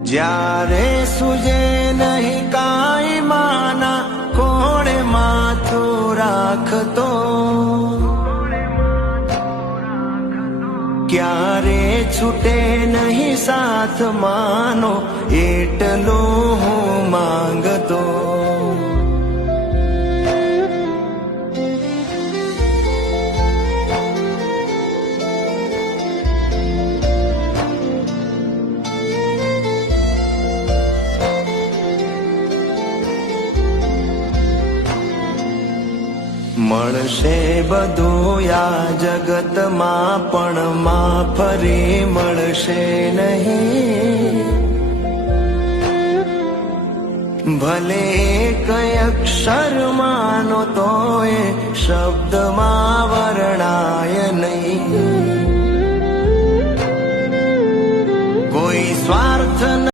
જ્યારે સુજે નહીં કાંઈ માના કોણે માથું રાખતો, ક્યારે છૂટે નહીં સાથ માનો એટલો હું માંગતો. મળશે બધું આ જગતમાં પણ માં ફરી મળશે નહીં. ભલે કઈ અક્ષર માનો તો એ શબ્દમાં વર્ણાય નહીં.